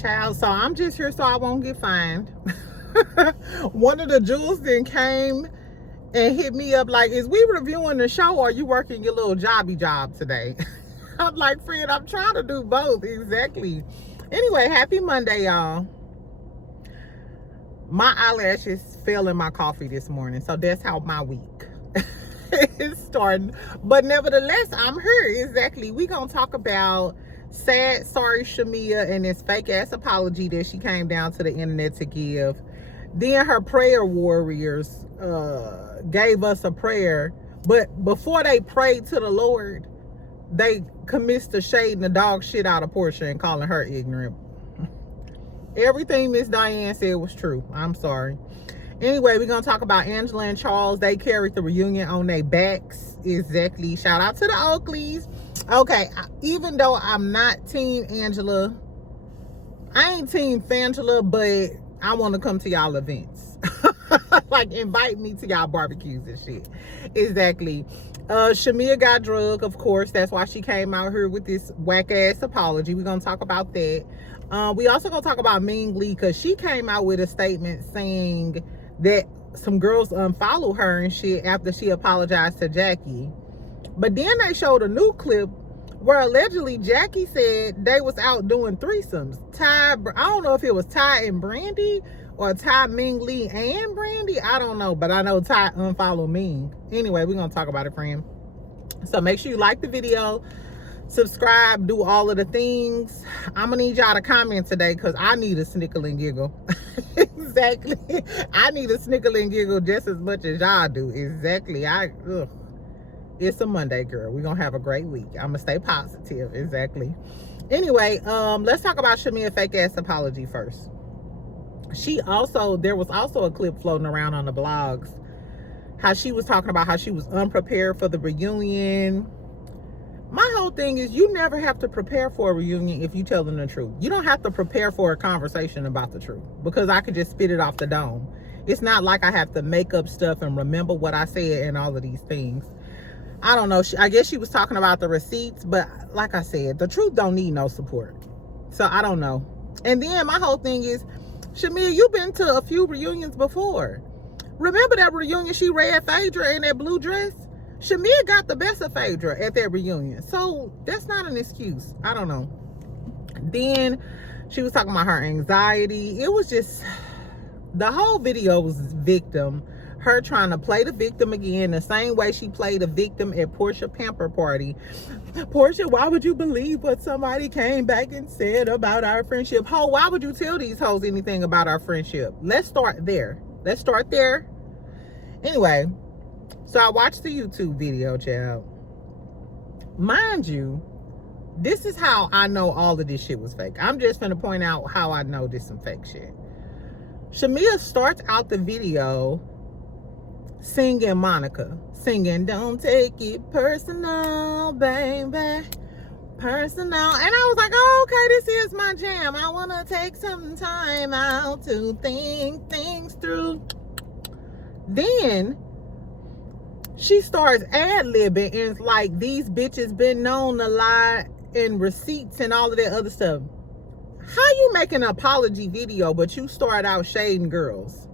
Child, so I'm just here so I won't get fined. One of the jewels then came and hit me up like, is we reviewing the show or are you working your little jobby job today? I'm like, friend, I'm trying to do both. Exactly. Anyway, happy Monday, y'all. My eyelashes fell in my coffee this morning, so that's how my week is starting. But nevertheless, I'm here. Exactly. We're going to talk about sad, sorry Shamea and this fake ass apology that she came down to the internet to give. Then her prayer warriors gave us a prayer, but before they prayed to the Lord, they commenced to shade the dog shit out of Porsha and calling her ignorant. Everything Miss Diane said was true. I'm sorry. Anyway, we're going to talk about Angela and Charles. They carried the reunion on their backs. Exactly. Shout out to the Oakleys. Okay, even though I'm not Team Angela, I ain't Team Fangela, but I want to come to y'all events. Like, invite me to y'all barbecues and shit. Exactly. Shamea got drugged, of course. That's why she came out here with this whack-ass apology. We're going to talk about that. We also going to talk about Ming Lee, because she came out with a statement saying that some girls unfollowed her and shit after she apologized to Jackie. But then they showed a new clip where allegedly Jackie said they was out doing threesomes. I don't know if it was Ty and Brandy or Ty, Ming Lee, and Brandy. I don't know, but I know Ty unfollowed Ming. Anyway, we're going to talk about it, friend. So make sure you like the video, subscribe, do all of the things. I'm going to need y'all to comment today because I need a snickle and giggle. Exactly. I need a snickle and giggle just as much as y'all do. Exactly. It's a Monday, girl. We're going to have a great week. I'm going to stay positive. Exactly. Anyway, let's talk about Shamea fake ass apology first. There was also a clip floating around on the blogs, how she was talking about how she was unprepared for the reunion. My whole thing is, you never have to prepare for a reunion if you tell them the truth. You don't have to prepare for a conversation about the truth, because I could just spit it off the dome. It's not like I have to make up stuff and remember what I said and all of these things. I don't know. I guess she was talking about the receipts, but like I said, the truth don't need no support. So I don't know. And then my whole thing is, Shamea, you've been to a few reunions before. Remember that reunion she read Phaedra in that blue dress? Shamea got the best of Phaedra at that reunion. So that's not an excuse. I don't know. Then she was talking about her anxiety. It was just, the whole video was victim. Her trying to play the victim again, the same way she played a victim at Porsha Pamper Party. Porsha, why would you believe what somebody came back and said about our friendship? Ho, why would you tell these hoes anything about our friendship? Let's start there. Anyway, so I watched the YouTube video, child. Mind you, this is how I know all of this shit was fake. I'm just gonna point out how I know this some fake shit. Shamea starts out the video singing Monica, singing "Don't Take It Personal, Baby, Personal," and I was like, oh, okay, this is my jam. I want to take some time out to think things through. Then she starts ad-libbing, and it's like, these bitches been known to lie, and receipts and all of that other stuff. How you make an apology video but you start out shading girls?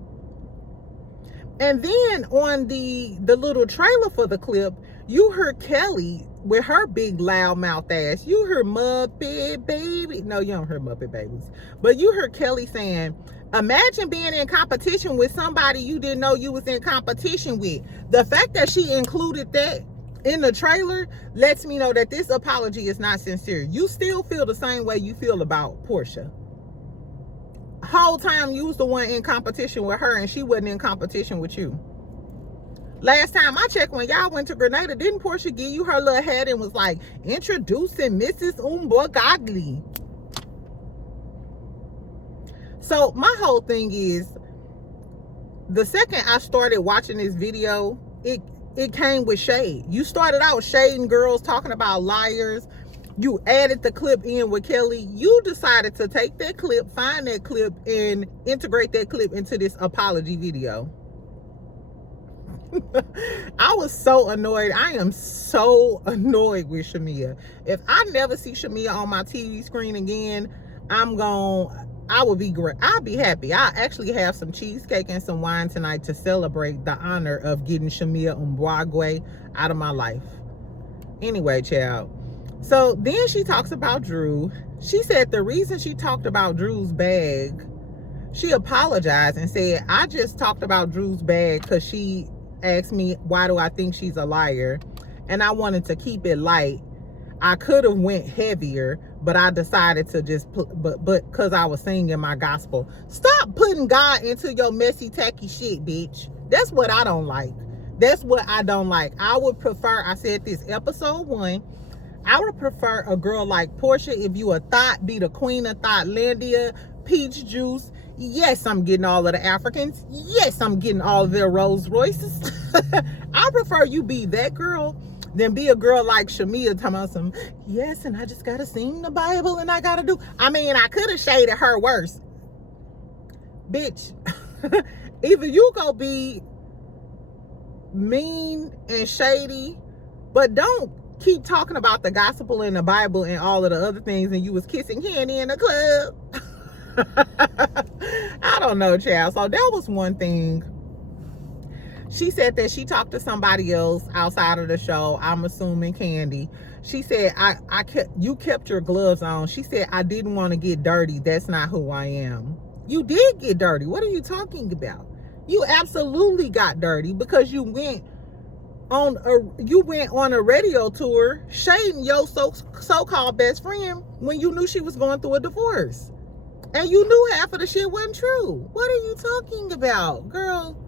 And then on the little trailer for the clip, you heard Kelly with her big loud mouth ass. You heard Muppet Baby. No, you don't hear Muppet Babies. But you heard Kelly saying, imagine being in competition with somebody you didn't know you was in competition with. The fact that she included that in the trailer lets me know that this apology is not sincere. You still feel the same way you feel about Porsha. Whole time you was the one in competition with her and she wasn't in competition with you. Last time I checked, when y'all went to Grenada, didn't Porsha give you her little hat and was like, introducing Mrs. Umbogagli? So my whole thing is, the second I started watching this video, it came with shade. You started out shading girls, talking about liars. You added the clip in with Kelly. You decided to take that clip, find that clip, and integrate that clip into this apology video. I was so annoyed. I am so annoyed with Shamea. If I never see Shamea on my TV screen again, I would be great. I'd be happy. I actually have some cheesecake and some wine tonight to celebrate the honor of getting Shamea and Broadway out of my life. Anyway, child. So then she talks about Drew. She said the reason she talked about Drew's bag, she apologized and said, I just talked about Drew's bag because she asked me, why do I think she's a liar? And I wanted to keep it light. I could have went heavier, but I decided to just but because I was singing my gospel. Stop putting God into your messy, tacky shit, bitch. That's what I don't like. That's what I don't like. I would prefer, I said this, episode 1, I would prefer a girl like Porsha. If you a thought, be the queen of Thoughtlandia, peach juice. Yes, I'm getting all of the Africans. Yes, I'm getting all of their Rolls Royces. I prefer you be that girl than be a girl like Shamea talking about some, yes, and I just gotta sing the Bible and I gotta do. I mean, I could have shaded her worse. Bitch, either you go be mean and shady, but don't keep talking about the gospel and the Bible and all of the other things and you was kissing candy in the club. I don't know, child. So that was one thing. She said that she talked to somebody else outside of the show. I'm assuming Candy. She said, you kept your gloves on. She said, I didn't want to get dirty. That's not who I am. You did get dirty. What are you talking about? You absolutely got dirty because you went on a radio tour shading your so-called best friend when you knew she was going through a divorce. And you knew half of the shit wasn't true. What are you talking about, girl?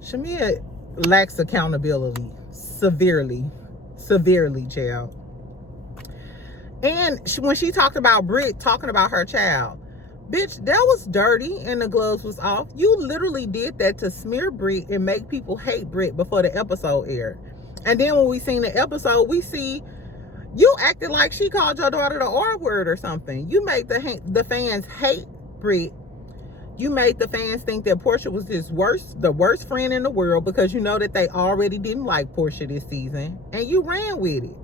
Shamea lacks accountability severely, child. And when she talked about Britt talking about her child, bitch, that was dirty and the gloves was off. You literally did that to smear Britt and make people hate Britt before the episode aired. And then when we seen the episode, we see you acted like she called your daughter the R word or something. You made the fans hate Britt. You made the fans think that Porsha was the worst friend in the world because you know that they already didn't like Porsha this season. And you ran with it.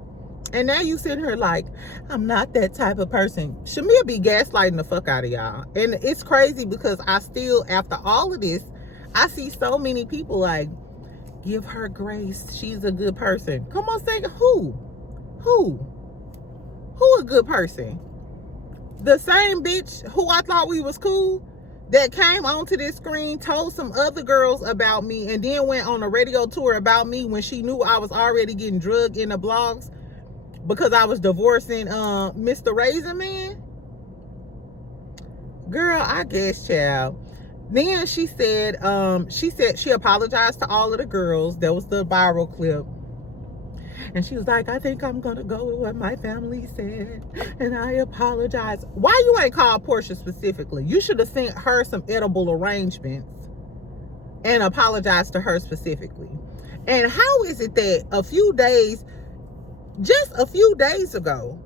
And now you sitting here like, I'm not that type of person. Shamea be gaslighting the fuck out of y'all. And it's crazy because I still, after all of this, I see so many people like, give her grace. She's a good person. Come on, say who? Who a good person? The same bitch who I thought we was cool that came onto this screen, told some other girls about me, and then went on a radio tour about me when she knew I was already getting drugged in the blogs because I was divorcing Mr. Raisin Man. Girl, I guess, child. Then she said she apologized to all of the girls. That was the viral clip. And she was like, I think I'm going to go with what my family said. And I apologize. Why you ain't called Porsha specifically? You should have sent her some edible arrangements and apologized to her specifically. And how is it that just a few days ago,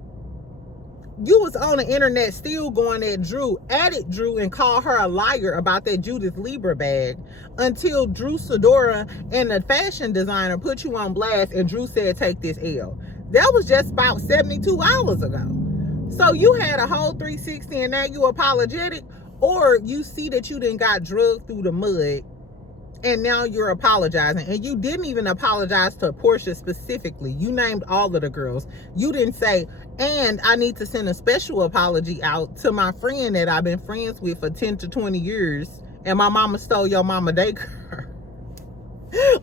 you was on the internet still going at Drew, and called her a liar about that Judith Lieber bag until Drew Sidora and the fashion designer put you on blast and Drew said, take this L. That was just about 72 hours ago. So you had a whole 360 and now you apologetic, or you see that you done got drugged through the mud and now you're apologizing. And you didn't even apologize to Porsha specifically. You named all of the girls. You didn't say, and I need to send a special apology out to my friend that I've been friends with for 10 to 20 years. And my mama stole your mama daycare.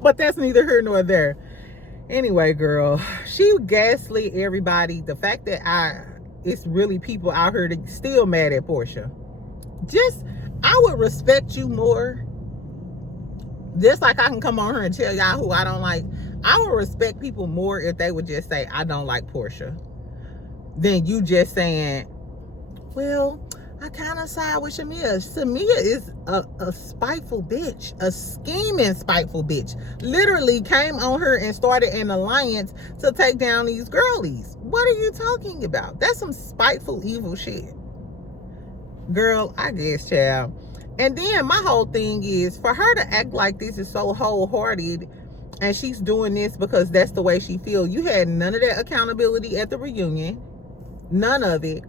But that's neither here nor there. Anyway, girl, she gaslit everybody. The fact that it's really people out here that still mad at Porsha. I would respect you more. Just like I can come on here and tell y'all who I don't like. I would respect people more if they would just say, I don't like Porsha, than you just saying, well, I kind of side with Shamea. Shamea is a spiteful bitch, a scheming spiteful bitch. Literally came on her and started an alliance to take down these girlies. What are you talking about? That's some spiteful, evil shit. Girl, I guess, child. And then my whole thing is, for her to act like this is so wholehearted and she's doing this because that's the way she feels. You had none of that accountability at the reunion. None of it.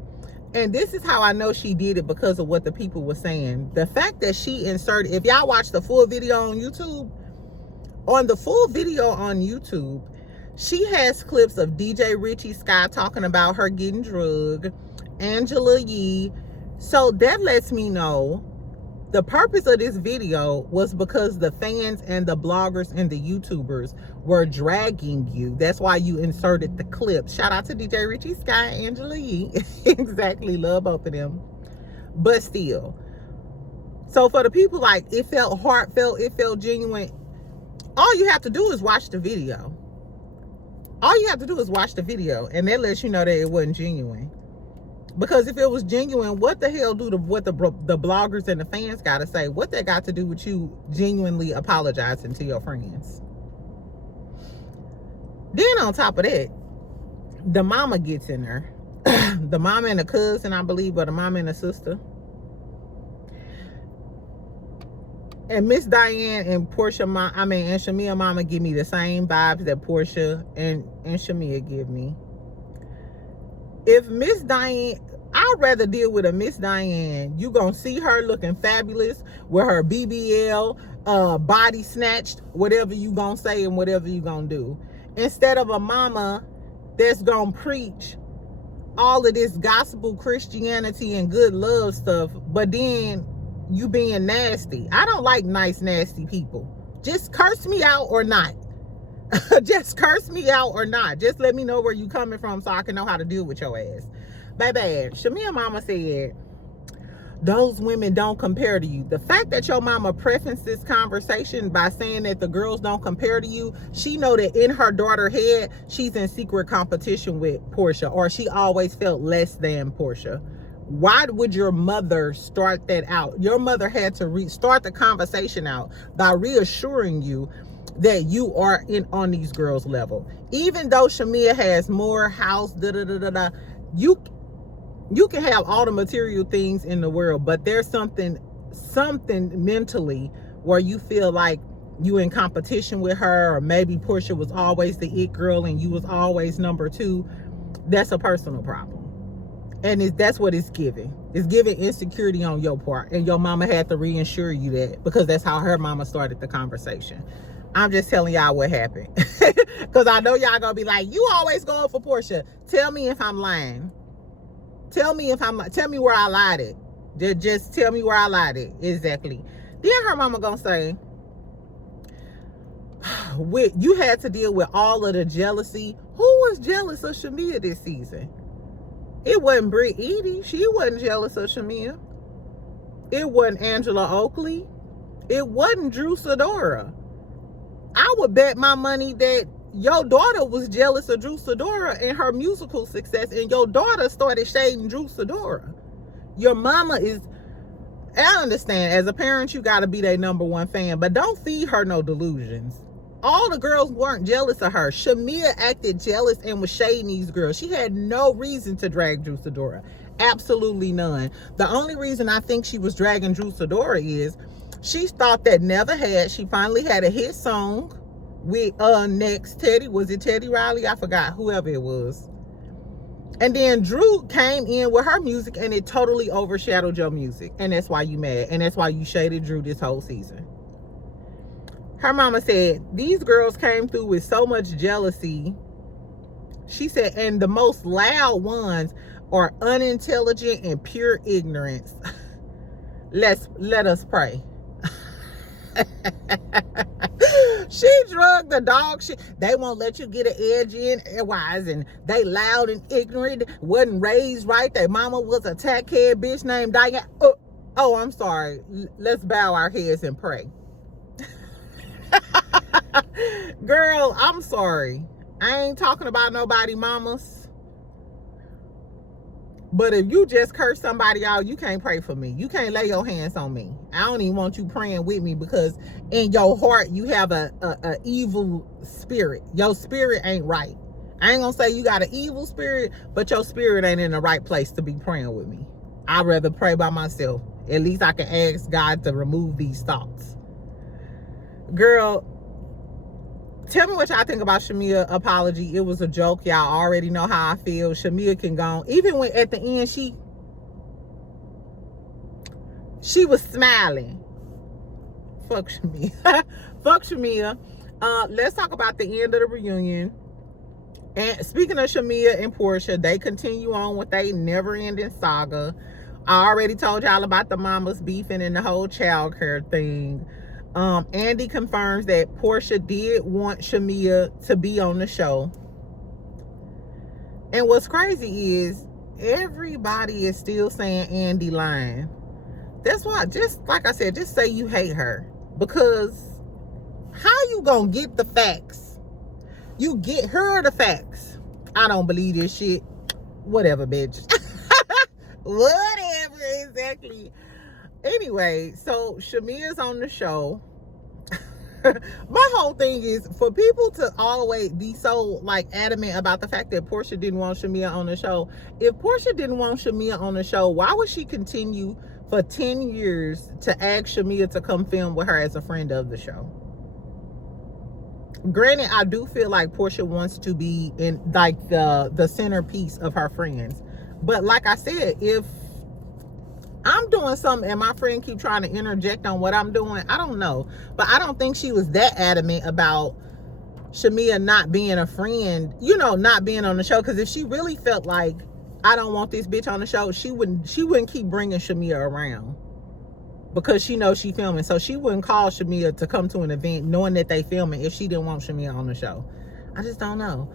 And this is how I know she did it, because of what the people were saying. The fact that she inserted, if y'all watch the full video on YouTube, she has clips of DJ Richie Scott talking about her getting drugged, Angela Yee. So that lets me know the purpose of this video was because the fans and the bloggers and the YouTubers were dragging you. That's why you inserted the clips. Shout out to DJ Richie Scott, Angela Yee. Exactly, love both of them. But still, so for the people, like, it felt heartfelt, it felt genuine. All you have to do is watch the video. All you have to do is watch the video, and that lets you know that it wasn't genuine. Because if it was genuine, what the hell do what the bloggers and the fans got to say? What that got to do with you genuinely apologizing to your friends? Then on top of that, the mama gets in there. The mama and the cousin, I believe, or the mama and the sister. And Miss Diane and Porsha, and Shamea mama give me the same vibes that Porsha and Shamea give me. If Miss Diane, I'd rather deal with a Miss Diane. You gonna see her looking fabulous with her BBL, body snatched, whatever you gonna say and whatever you gonna do. Instead of a mama that's gonna preach all of this gospel Christianity and good love stuff, but then you being nasty. I don't like nice, nasty people. Just curse me out or not. Just curse me out or not. Just let me know where you coming from so I can know how to deal with your ass. Baby, Shamea mama said, those women don't compare to you. The fact that your mama prefaced this conversation by saying that the girls don't compare to you, she know that in her daughter's head, she's in secret competition with Porsha, or she always felt less than Porsha. Why would your mother start that out? Your mother had to start the conversation out by reassuring you that you are on these girls' level. Even though Shamea has more house, you can have all the material things in the world, but there's something mentally where you feel like you in competition with her, or maybe Porsha was always the it girl and you was always number two. That's a personal problem. And that's what it's giving. It's giving insecurity on your part. And your mama had to reassure you that, because that's how her mama started the conversation. I'm just telling y'all what happened. Because I know y'all gonna be like, you always going for Porsha. Tell me if I'm lying. Tell me where I lied at. Just tell me where I lied at. Exactly. Then her mama gonna say, you had to deal with all of the jealousy. Who was jealous of Shamea this season? It wasn't Britt Edie. She wasn't jealous of Shamea. It wasn't Angela Oakley. It wasn't Drew Sidora. I would bet my money that your daughter was jealous of Drew Sidora and her musical success, and your daughter started shading Drew Sidora. Your mama is, I understand, as a parent, you got to be their number one fan, but don't feed her no delusions. All the girls weren't jealous of her. Shamea acted jealous and was shading these girls. She had no reason to drag Drew Sidora. Absolutely none. The only reason I think she was dragging Drew Sidora is she thought that she finally had a hit song with next Teddy. Was it Teddy Riley? I forgot, whoever it was. And then Drew came in with her music and it totally overshadowed your music. And that's why you mad. And that's why you shaded Drew this whole season. Her mama said, these girls came through with so much jealousy. She said, and the most loud ones are unintelligent and pure ignorance. Let us pray. She drugged the dog shit. They won't let you get an edge in edgewise, and they loud and ignorant, wasn't raised right. Their mama was a tackhead bitch named Diane. Oh, I'm sorry. Let's bow our heads and pray. Girl, I'm sorry. I ain't talking about nobody mamas. But if you just curse somebody out, you can't pray for me. You can't lay your hands on me. I don't even want you praying with me, because in your heart, you have a evil spirit. Your spirit ain't right. I ain't gonna say you got an evil spirit, but your spirit ain't in the right place to be praying with me. I'd rather pray by myself. At least I can ask God to remove these thoughts. Girl, tell me what y'all think about Shamea's apology. It was a joke. Y'all already know how I feel. Shamea can go. Even when at the end, She was smiling. Fuck Shamea. Fuck Shamea. Let's talk about the end of the reunion. And speaking of Shamea and Porsha, they continue on with a never-ending saga. I already told y'all about the mamas beefing and the whole child care thing. Andy confirms that Porsha did want Shamea to be on the show. And what's crazy is everybody is still saying Andy lying. That's why, just like I said, just say you hate her. Because how you gonna get the facts? You get her the facts. I don't believe this shit. Whatever, bitch. Whatever, exactly. Anyway, so Shamea's on the show. My whole thing is for people to always be so like adamant about the fact that Porsha didn't want Shamea on the show. If Porsha didn't want Shamea on the show, why would she continue for 10 years to ask Shamea to come film with her as a friend of the show? Granted, I do feel like Porsha wants to be in like the centerpiece of her friends. But like I said, if I'm doing something and my friend keep trying to interject on what I'm doing, I don't know. But I don't think she was that adamant about Shamea not being a friend, you know, not being on the show. Because if she really felt like, I don't want this bitch on the show, she wouldn't keep bringing Shamea around. Because she knows she filming. So she wouldn't call Shamea to come to an event knowing that they filming if she didn't want Shamea on the show. I just don't know.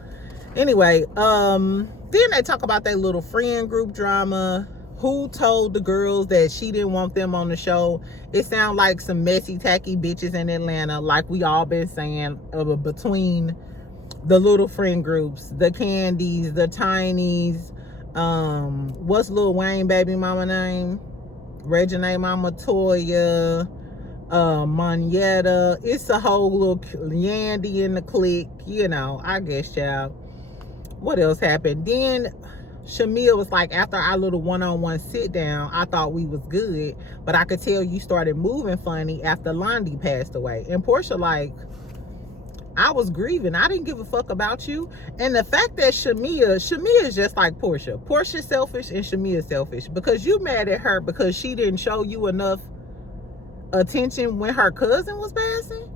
Anyway, then they talk about their little friend group drama. Who told the girls that she didn't want them on the show? It sounds like some messy, tacky bitches in Atlanta, like we all been saying, between the little friend groups, the Candies, the Tinies, what's Lil Wayne baby mama name? Reginae mama Toya, Monietta. It's a whole little Yandy in the clique, you know, I guess, y'all. What else happened? Then Shamea was like, after our little one-on-one sit down, I thought we was good, but I could tell you started moving funny after Londi passed away. And Porsha like, I was grieving. I didn't give a fuck about you. And the fact that Shamea is just like Porsha. Portia's selfish and Shamea's selfish. Because you mad at her because she didn't show you enough attention when her cousin was passing.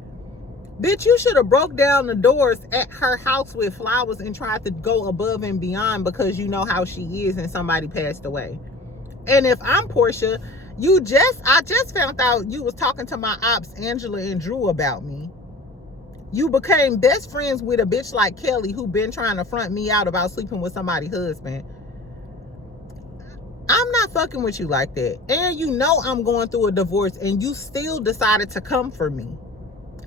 Bitch, you should have broke down the doors at her house with flowers and tried to go above and beyond because you know how she is and somebody passed away. And if I'm Porsha, I just found out you was talking to my ops, Angela and Drew, about me. You became best friends with a bitch like Kelly who been trying to front me out about sleeping with somebody's husband. I'm not fucking with you like that. And you know I'm going through a divorce and you still decided to come for me.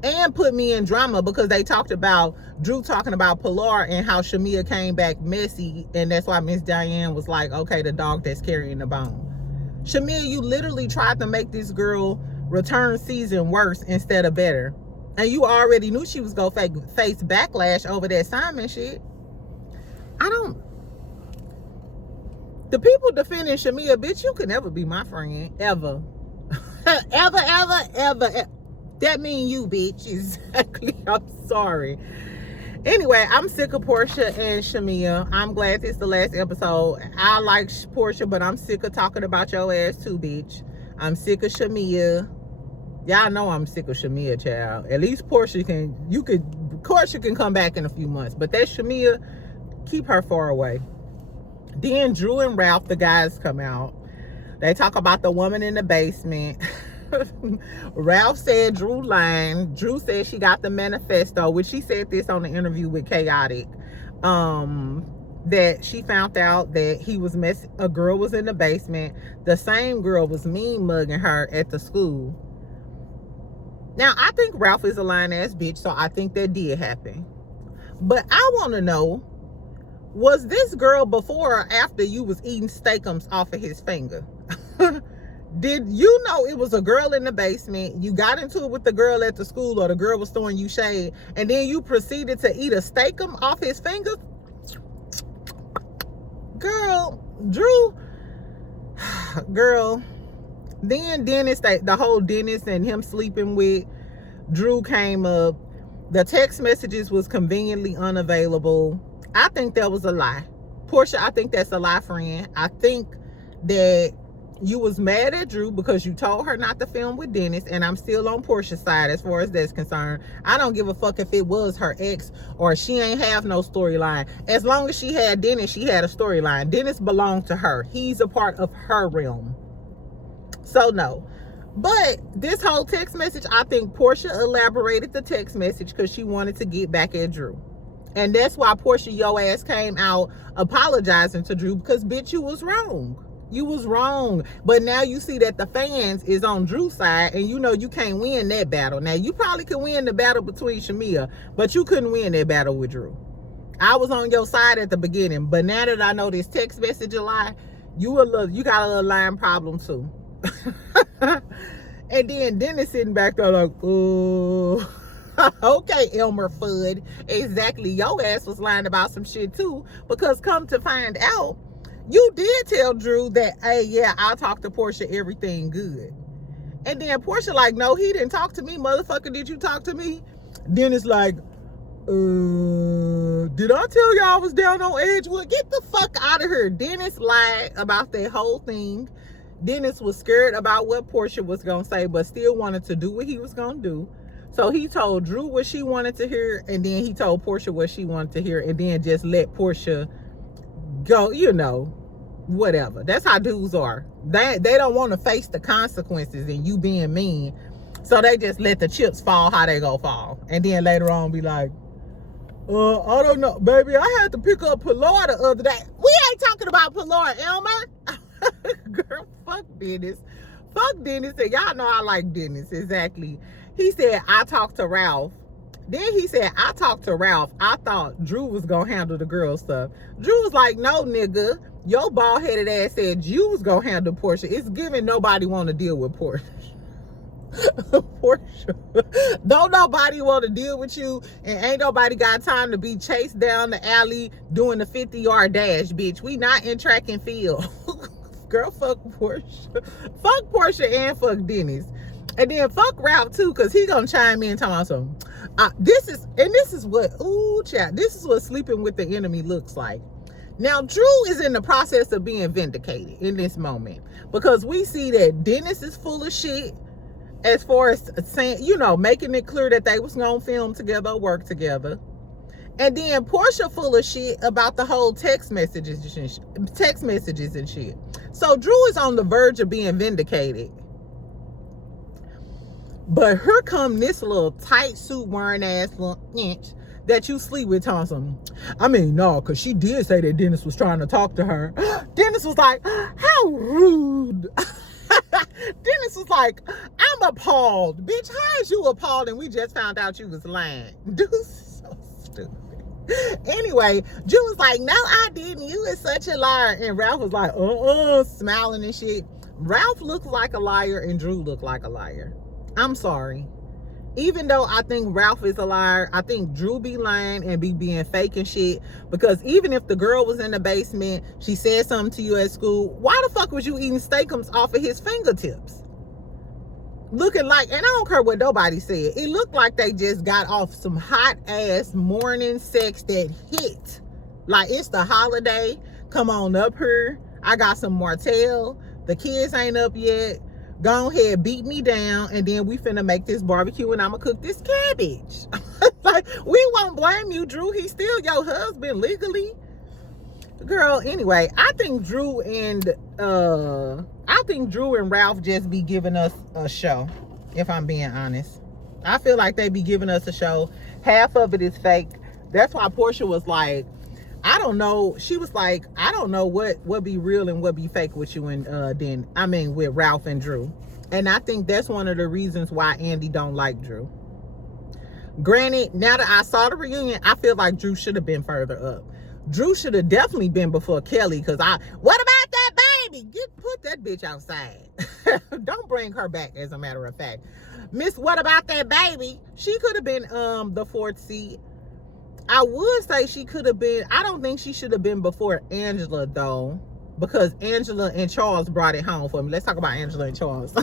And put me in drama because they talked about Drew talking about Pilar and how Shamea came back messy, and that's why Miss Diane was like, okay, the dog that's carrying the bone. Shamea, you literally tried to make this girl return season worse instead of better, and you already knew she was gonna face backlash over that Simon shit. The people defending Shamea, bitch, you could never be my friend ever. ever. That mean you, bitch. Exactly. I'm sorry. Anyway, I'm sick of Porsha and Shamea. I'm glad this is the last episode. I like Porsha, but I'm sick of talking about your ass too, bitch. I'm sick of Shamea. Y'all know I'm sick of Shamea, child. At least Porsha can come back in a few months. But that Shamea, keep her far away. Then Drew and Ralph, the guys, come out. They talk about the woman in the basement. Ralph said Drew lying. Drew said she got the manifesto, which she said this on the interview with Chaotic, that she found out that a girl was in the basement. The same girl was mean mugging her at the school. Now, I think Ralph is a lying ass bitch, so I think that did happen. But I want to know, was this girl before or after you was eating steakums off of his finger? Did you know it was a girl in the basement? You got into it with the girl at the school, or the girl was throwing you shade, and then you proceeded to eat a steakum off his finger? Girl, Drew, girl. Then Dennis, the whole Dennis and him sleeping with Drew came up. The text messages was conveniently unavailable. I think that was a lie. Porsha, I think that's a lie, friend. I think that You was mad at Drew because you told her not to film with Dennis, and I'm still on Porsha's side as far as that's concerned. I don't give a fuck if it was her ex or she ain't have no storyline. As long as she had Dennis, she had a storyline. Dennis belonged to her. He's a part of her realm. So no. But this whole text message, I think Porsha elaborated the text message because she wanted to get back at Drew. And that's why Porsha, your ass, came out apologizing to Drew because, bitch, you was wrong. You was wrong. But now you see that the fans is on Drew's side, and you know you can't win that battle. Now, you probably could win the battle between Shamea, but you couldn't win that battle with Drew. I was on your side at the beginning, but now that I know this text message a lie, you got a little line problem too. And then Dennis sitting back there like, oh, okay, Elmer Fudd. Exactly. Your ass was lying about some shit too, because come to find out, you did tell Drew that, hey, yeah, I'll talk to Porsha, everything good. And then Porsha like, no, he didn't talk to me. Motherfucker, did you talk to me? Dennis like, did I tell y'all I was down on Edgewood? Get the fuck out of here. Dennis lied about that whole thing. Dennis was scared about what Porsha was going to say, but still wanted to do what he was going to do. So he told Drew what she wanted to hear, and then he told Porsha what she wanted to hear, and then just let Porsha go, you know, whatever. That's how dudes are. They don't want to face the consequences and you being mean. So they just let the chips fall how they go fall. And then later on be like, I don't know, baby, I had to pick up Pilar the other day. We ain't talking about Pilar, Elmer. Girl, fuck Dennis. Fuck Dennis. And y'all know I like Dennis. Exactly. He said, I talked to Ralph. Then he said, I talked to Ralph. I thought Drew was going to handle the girl stuff. Drew was like, no, nigga. Your bald-headed ass said you was going to handle Porsha. It's giving nobody want to deal with Porsha. Porsha. Don't nobody want to deal with you, and ain't nobody got time to be chased down the alley doing the 50-yard dash, bitch. We not in track and field. Girl, fuck Porsha. Fuck Porsha and fuck Dennis. And then fuck Ralph too, because he gonna chime in and tell us something. This is what, ooh, chat, this is what sleeping with the enemy looks like. Now, Drew is in the process of being vindicated in this moment, because we see that Dennis is full of shit as far as saying, you know, making it clear that they was gonna film together, work together. And then Porsha full of shit about the whole text messages and shit. So Drew is on the verge of being vindicated. But here come this little tight suit wearing ass little inch that you sleep with, Thompson. I mean, no, because she did say that Dennis was trying to talk to her. Dennis was like, how rude. Dennis was like, I'm appalled. Bitch, how is you appalled and we just found out you was lying? Dude, so stupid. Anyway, Drew was like, no, I didn't. You is such a liar. And Ralph was like, smiling and shit. Ralph looked like a liar and Drew looked like a liar. I'm sorry. Even though I think Ralph is a liar, I think Drew be lying and be being fake and shit. Because even if the girl was in the basement, she said something to you at school, why the fuck was you eating steakums off of his fingertips? Looking like, and I don't care what nobody said, it looked like they just got off some hot ass morning sex that hit. Like, it's the holiday. Come on up here. I got some Martell. The kids ain't up yet. Go ahead, beat me down, and then we finna make this barbecue and I'ma cook this cabbage. Like, we won't blame you, Drew. He's still your husband legally. Girl, anyway, I think Drew and Ralph just be giving us a show, if I'm being honest. I feel like they be giving us a show. Half of it is fake. That's why Porsha was like, I don't know. She was like, I don't know what be real and what be fake with you and with Ralph and Drew. And I think that's one of the reasons why Andy don't like Drew. Granted, now that I saw the reunion, I feel like Drew should have been further up. Drew should have definitely been before Kelly, because what about that baby? Put that bitch outside. Don't bring her back, as a matter of fact. Miss What About That Baby, she could have been the fourth seed. I would say she could have been, I don't think she should have been before Angela though, because Angela and Charles brought it home for me. Let's talk about Angela and Charles.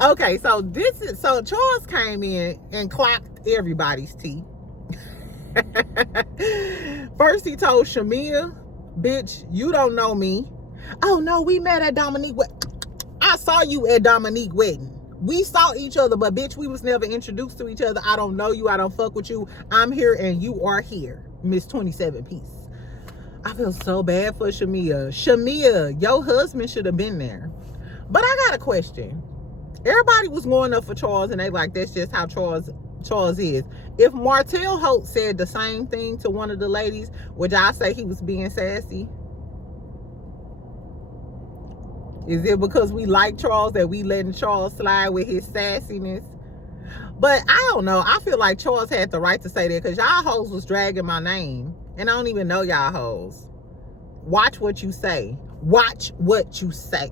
Okay, so Charles came in and clocked everybody's teeth. First he told Shamea, bitch, you don't know me. Oh no, we met at Dominique. I saw you at Dominique wedding. We saw each other, but bitch, we was never introduced to each other. I don't know you. I don't fuck with you. I'm here and you are here, Miss 27 piece. I feel so bad for Shamea. Shamea, your husband should have been there. But I got a question. Everybody was going up for Charles, and they like, that's just how Charles is. If Martell Holt said the same thing to one of the ladies, would y'all say he was being sassy? Is it because we like Charles that we letting Charles slide with his sassiness? But I don't know. I feel like Charles had the right to say that, because y'all hoes was dragging my name. And I don't even know y'all hoes. Watch what you say. Watch what you say.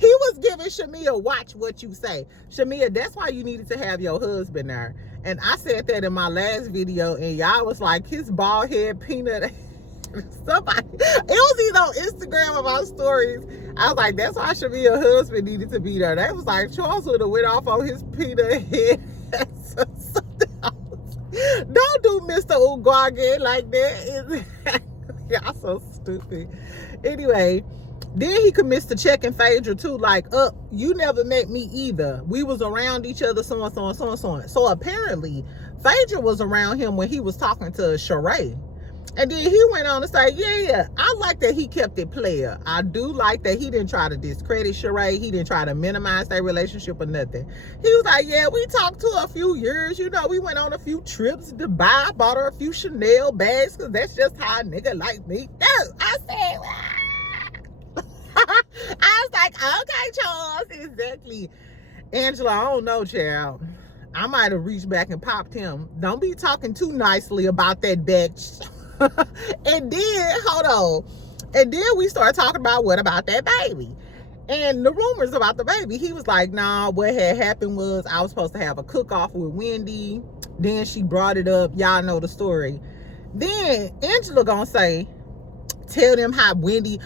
He was giving Shamea, watch what you say. Shamea, that's why you needed to have your husband there. And I said that in my last video, and y'all was like, his bald head peanut. Somebody, it was either on Instagram or my stories. I was like, that's why Shamea's husband needed to be there. They was like, Charles would have went off on his peanut head. Don't do Mr. Ugwage like that. Y'all so stupid. Anyway, then he commits to checking Phaedra too, like, you never met me either. We was around each other, so and so and so and so on. So apparently, Phaedra was around him when he was talking to Sheree. And then he went on to say, yeah, I like that he kept it player. I do like that he didn't try to discredit Sheree. He didn't try to minimize their relationship or nothing. He was like, yeah, we talked to her a few years. You know, we went on a few trips to Dubai, bought her a few Chanel bags, because that's just how a nigga like me do. I said, I was like, okay, Charles, exactly. Angela, I don't know, child. I might have reached back and popped him. Don't be talking too nicely about that bitch. And then, hold on. And then we started talking about, what about that baby? And the rumors about the baby. He was like, nah, what had happened was I was supposed to have a cook-off with Wendy. Then she brought it up. Y'all know the story. Then Angela gonna say, tell them how Wendy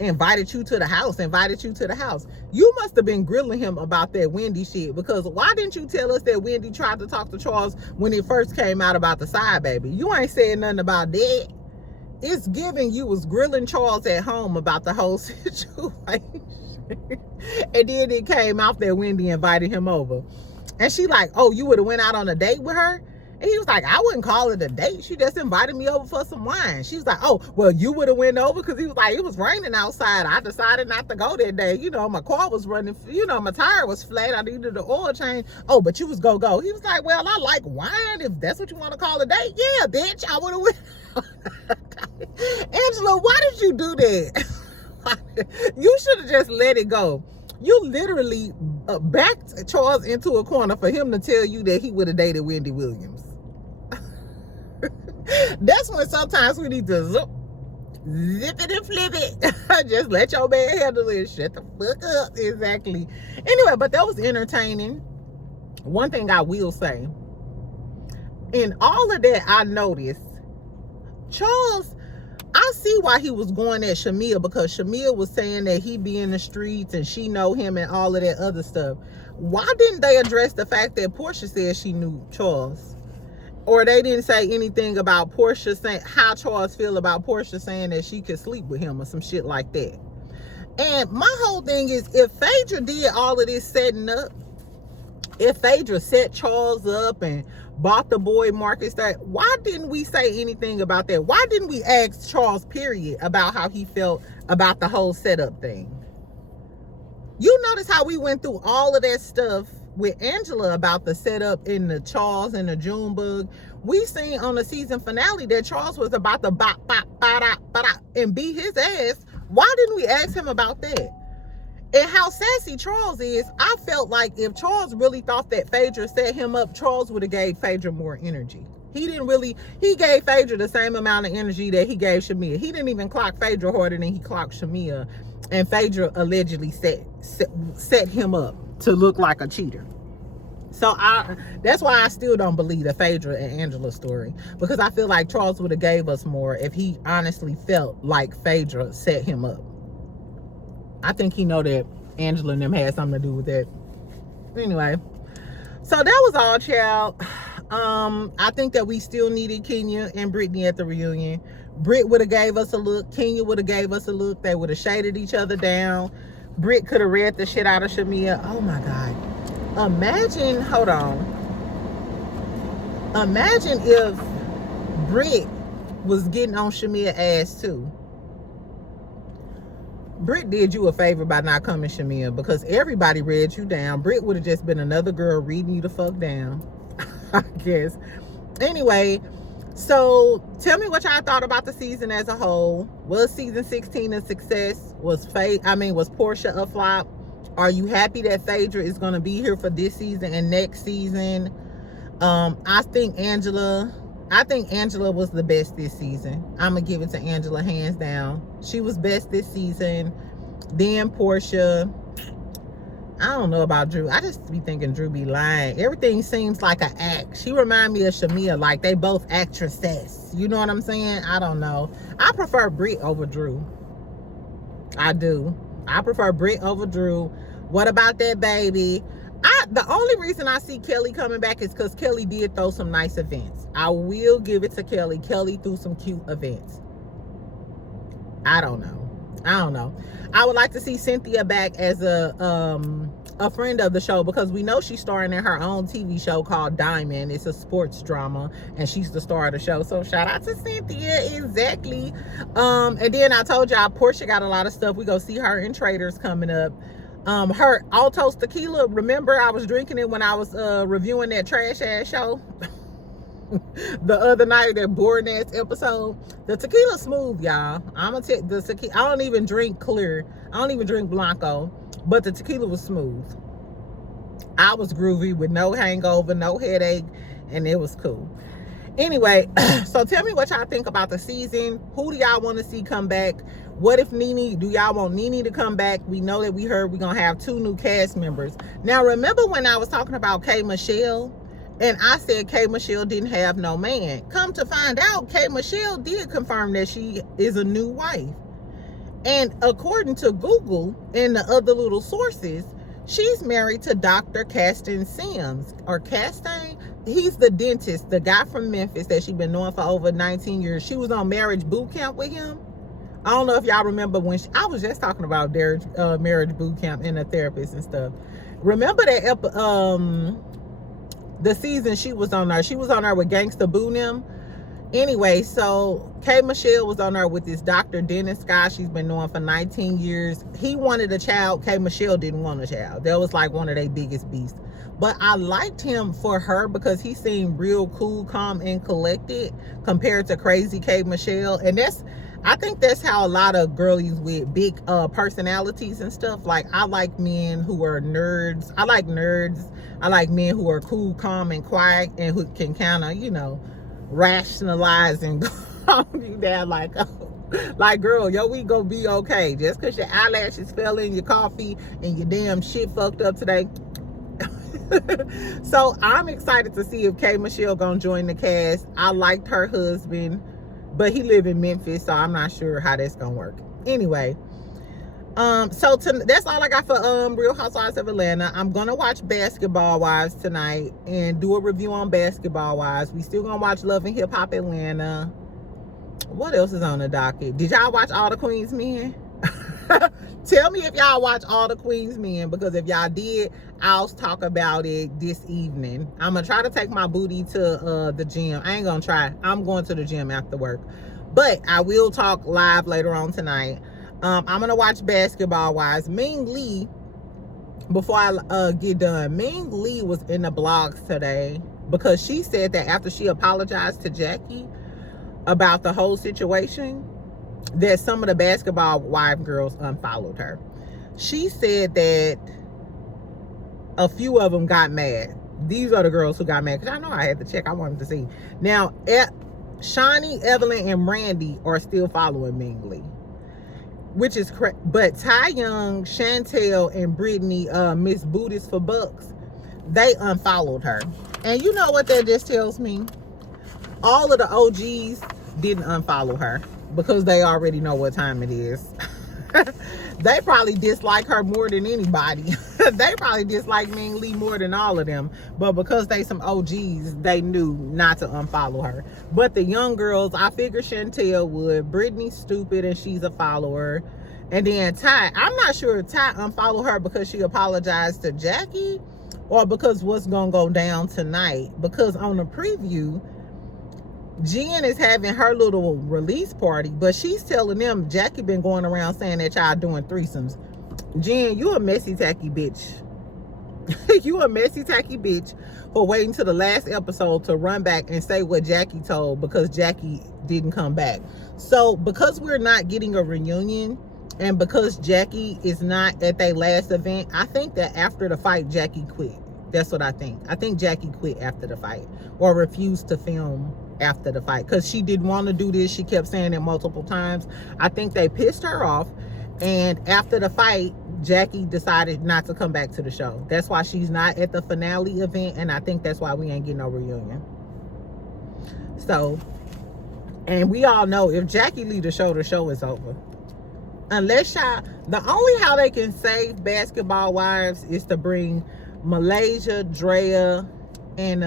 invited you to the house. You must have been grilling him about that Wendy shit, because why didn't you tell us that Wendy tried to talk to Charles when it first came out about the side baby? You ain't saying nothing about that. It's giving you was grilling Charles at home about the whole situation. And then it came out that Wendy invited him over. And she like, oh, you would have went out on a date with her? And he was like, I wouldn't call it a date. She just invited me over for some wine. She was like, oh, well, you would have went over? Because he was like, it was raining outside. I decided not to go that day. You know, my car was running. You know, my tire was flat. I needed the oil change. Oh, but you was go. He was like, well, I like wine. If that's what you want to call a date. Yeah, bitch, I would have went. Angela, why did you do that? You should have just let it go. You literally backed Charles into a corner for him to tell you that he would have dated Wendy Williams. That's when sometimes we need to zip it and flip it. Just let your man handle it. Shut the fuck up. Exactly. Anyway, but that was entertaining. One thing I will say, in all of that, I noticed Charles, I see why he was going at Shamea, because Shamea was saying that he be in the streets and she know him and all of that other stuff. Why didn't they address the fact that Porsha said she knew Charles? Or they didn't say anything about Porsha saying how Charles feel about Porsha saying that she could sleep with him or some shit like that. And my whole thing is, if Phaedra did all of this setting up, if Phaedra set Charles up and bought the boy Marcus, that why didn't we say anything about that? Why didn't we ask Charles, period, about how he felt about the whole setup thing? You notice how we went through all of that stuff with Angela about the setup in the Charles and the Junebug. We seen on the season finale that Charles was about to bop, and beat his ass. Why didn't we ask him about that? And how sassy Charles is, I felt like if Charles really thought that Phaedra set him up, Charles would have gave Phaedra more energy. He gave Phaedra the same amount of energy that he gave Shamea. He didn't even clock Phaedra harder than he clocked Shamea. And Phaedra allegedly set him up to look like a cheater. So that's why I still don't believe the Phaedra and Angela story, because I feel like Charles would have gave us more if he honestly felt like Phaedra set him up. I think he know that Angela and them had something to do with that. Anyway, so that was all, child. I think that we still needed Kenya and Brittany at the reunion. Britt would have gave us a look. Kenya would have gave us a look. They would have shaded each other down. Britt could have read the shit out of Shamea. Oh my God. Imagine, hold on. Imagine if Britt was getting on Shamea ass too. Britt did you a favor by not coming, Shamea, because everybody read you down. Britt would have just been another girl reading you the fuck down, I guess. Anyway, so tell me what y'all thought about the season as a whole. Was season 16 a success? Was Porsha a flop? Are you happy that Phaedra is going to be here for this season and next season? I think Angela was the best this season. I'm going to give it to Angela hands down. She was best this season. Then Porsha. I don't know about Drew. I just be thinking Drew be lying. Everything seems like an act. She remind me of Shamea, like they both actresses. You know what I'm saying? I don't know. I prefer Britt over Drew. I do. I prefer Britt over Drew. What about that baby? The only reason I see Kelly coming back is because Kelly did throw some nice events. I will give it to Kelly. Kelly threw some cute events. I don't know. I would like to see Cynthia back as a friend of the show, because we know she's starring in her own TV show called Diamond. It's a sports drama, and she's the star of the show. So shout out to Cynthia. Exactly. And then I told y'all Porsha got a lot of stuff. We go see her in Traders coming up. Her Altos tequila, remember I was drinking it when I was reviewing that trash ass show the other night, that boring ass episode. The tequila smooth, y'all. I'm gonna take the tequila. I don't even drink clear. I don't even drink Blanco, but the tequila was smooth. I was groovy with no hangover, no headache, and it was cool. Anyway, so tell me what y'all think about the season. Who do y'all want to see come back? What if Nene, do y'all want Nene to come back? We know that we heard we're going to have 2 new cast members. Now, remember when I was talking about K.Michelle? And I said K.Michelle didn't have no man. Come to find out, K.Michelle did confirm that she is a new wife. And according to Google and the other little sources, she's married to Dr. Caston Sims, or Castain. He's the dentist, the guy from Memphis that she's been knowing for over 19 years. She was on marriage boot camp with him. I don't know if y'all remember when I was just talking about marriage boot camp and a therapist and stuff. Remember that the season she was on there? She was on there with Gangsta Boo Nim. Anyway, so K.Michelle was on there with this Dr. Dennis guy she's been knowing for 19 years. He wanted a child. K.Michelle didn't want a child. That was like one of their biggest beasts. But I liked him for her because he seemed real cool, calm, and collected compared to crazy K.Michelle. And I think that's how a lot of girlies with big personalities and stuff. Like, I like men who are nerds. I like nerds. I like men who are cool, calm, and quiet, and who can kind of, rationalize and calm you down. Like, girl, your week gonna be okay. Just because your eyelashes fell in your coffee and your damn shit fucked up today. So I'm excited to see if K.Michelle gonna join the cast. I liked her husband, but he live in Memphis, so I'm not sure how that's gonna work. Anyway, so that's all I got for Real Housewives of Atlanta. I'm gonna watch Basketball Wives tonight and do a review on Basketball Wives. We still gonna watch Love and Hip Hop Atlanta. What else is on the docket? Did y'all watch All the Queen's Men? Tell me if y'all watch All the Queen's Men, because if y'all did, I'll talk about it this evening. I'm gonna try to take my booty to the gym. I ain't gonna try. I'm going to the gym after work, but I will talk live later on tonight. I'm gonna watch Basketball Wives. Ming Lee, before I get done, Ming Lee was in the blogs today because she said that after she apologized to Jackie about the whole situation, that some of the Basketball Wife girls unfollowed her. She said that a few of them got mad. These are the girls who got mad, because I know I had to check. I wanted to see. Now, Shawnee, Evelyn, and Randy are still following Ming Lee, which is correct. But Ty Young, Chantel, and Brittany, Miss Buddhist for Bucks, they unfollowed her. And you know what that just tells me? All of the OGs didn't unfollow her, because they already know what time it is. they probably dislike her more than anybody. They probably dislike Ming Lee more than all of them. But because they some OGs, they knew not to unfollow her. But the young girls, I figured Chantel would. Brittany's stupid and she's a follower. And then Ty, I'm not sure if Ty unfollowed her because she apologized to Jackie or because what's going to go down tonight. Because on the preview, Jen is having her little release party, but she's telling them Jackie been going around saying that y'all doing threesomes. Jen, you a messy, tacky bitch. You a messy, tacky bitch for waiting to the last episode to run back and say what Jackie told because Jackie didn't come back. So because we're not getting a reunion and because Jackie is not at their last event, I think that after the fight, Jackie quit. That's what I think. I think Jackie quit after the fight or refused to film after the fight because she didn't want to do this. She kept saying it multiple times. I think they pissed her off, and after the fight, Jackie decided not to come back to the show. That's why she's not at the finale event, and I think that's why we ain't getting no reunion. So, and we all know if Jackie leave the show is over. Unless y'all, the only how they can save Basketball Wives is to bring Malaysia, Drea, and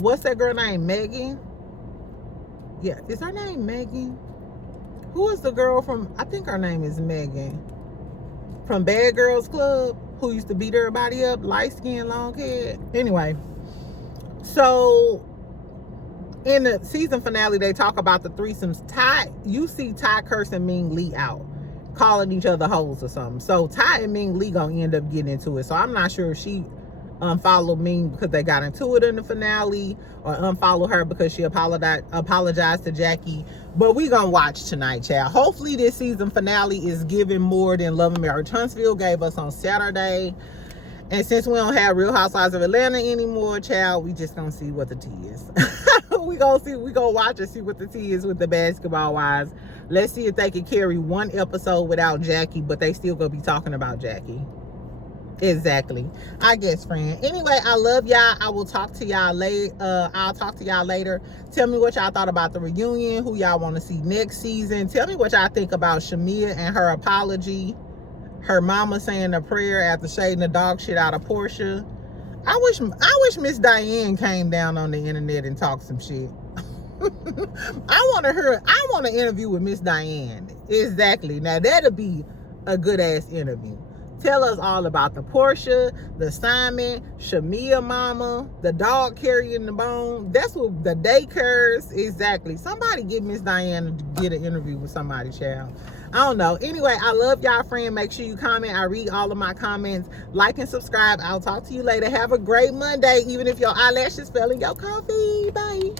what's that girl name? Megan? Yeah, is her name Megan? Who is the girl from, I think her name is Megan, from Bad Girls Club, who used to beat everybody up, light skin, long hair. Anyway, so in the season finale, they talk about the threesomes. Ty, you see Ty cursing Ming Lee out, calling each other hoes or something. So Ty and Ming Lee gonna end up getting into it. So I'm not sure if she unfollowed Ming because they got into it in the finale, or unfollow her because she apologized to Jackie. But we gonna watch tonight, child. Hopefully this season finale is giving more than Love and Marriage Huntsville gave us on Saturday. And since we don't have Real Housewives of Atlanta anymore, child, we just gonna see what the tea is. we gonna watch and see what the tea is with the Basketball Wives. Let's see if they can carry one episode without Jackie, but they still gonna be talking about Jackie. Exactly. I guess, friend. Anyway, I love y'all. I will talk to y'all later. I'll talk to y'all later. Tell me what y'all thought about the reunion, who y'all want to see next season. Tell me what y'all think about Shamea and her apology. Her mama saying a prayer after shading the dog shit out of Porsha. I wish Miss Diane came down on the internet and talked some shit. I want to interview with Miss Diane. Exactly. Now that'll be a good ass interview. Tell us all about the Porsha, the Simon, Shamea mama, the dog carrying the bone. That's what the daycares. Exactly. Somebody get Miss Diane to get an interview with somebody, child. I don't know. Anyway, I love y'all, friend. Make sure you comment. I read all of my comments. Like and subscribe. I'll talk to you later. Have a great Monday, even if your eyelashes fell in your coffee. Bye.